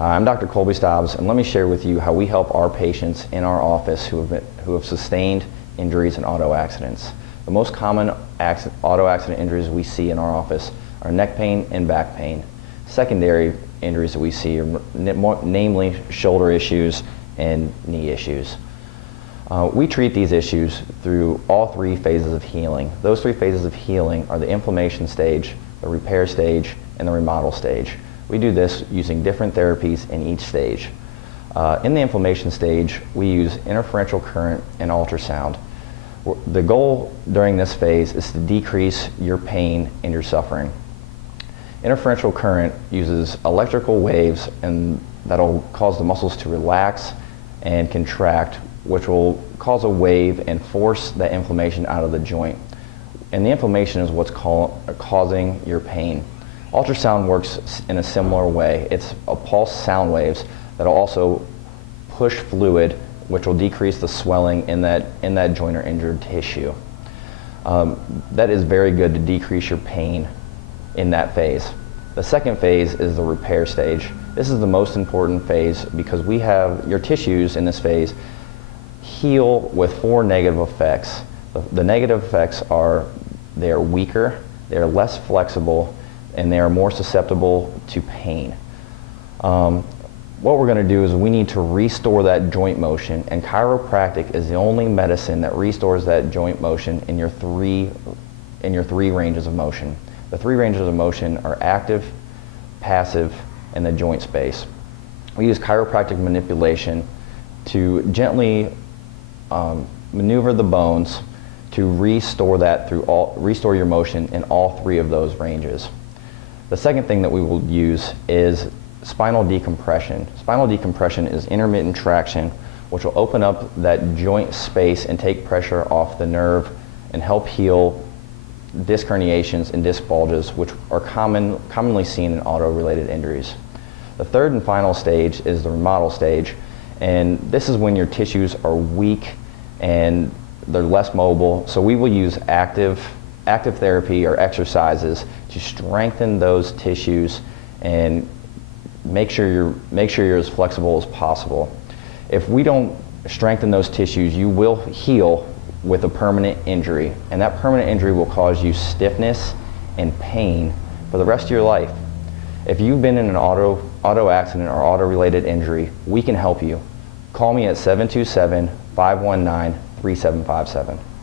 Hi, I'm Dr. Colby Stobbs, and let me share with you how we help our patients in our office who have sustained injuries in auto accidents. The most common auto accident injuries we see in our office are neck pain and back pain. Secondary injuries that we see are namely shoulder issues and knee issues. We treat these issues through all three phases of healing. Those three phases of healing are the inflammation stage, the repair stage, and the remodel stage. We do this using different therapies in each stage. In the inflammation stage, we use interferential current and ultrasound. The goal during this phase is to decrease your pain and your suffering. Interferential current uses electrical waves and that'll cause the muscles to relax and contract, which will cause a wave and force that inflammation out of the joint. And the inflammation is what's causing your pain. Ultrasound works in a similar way. It's a pulse sound waves that'll also push fluid, which will decrease the swelling in that joint or injured tissue. That is very good to decrease your pain in that phase. The second phase is the repair stage. This is the most important phase because we have your tissues in this phase heal with four negative effects. The negative effects are they are weaker, they are less flexible, and they are more susceptible to pain. What we're going to do is we need to restore that joint motion, and chiropractic is the only medicine that restores that joint motion in your three ranges of motion. The three ranges of motion are active, passive, and the joint space. We use chiropractic manipulation to gently maneuver the bones to restore your motion in all three of those ranges. The second thing that we will use is spinal decompression. Spinal decompression is intermittent traction, which will open up that joint space and take pressure off the nerve and help heal disc herniations and disc bulges, which are commonly seen in auto-related injuries. The third and final stage is the remodel stage, and this is when your tissues are weak and they're less mobile, so we will use active therapy or exercises to strengthen those tissues and make sure you're as flexible as possible. If we don't strengthen those tissues, you will heal with a permanent injury, and that permanent injury will cause you stiffness and pain for the rest of your life. If you've been in an auto accident or auto-related injury, we can help you. Call me at 727-519-3757.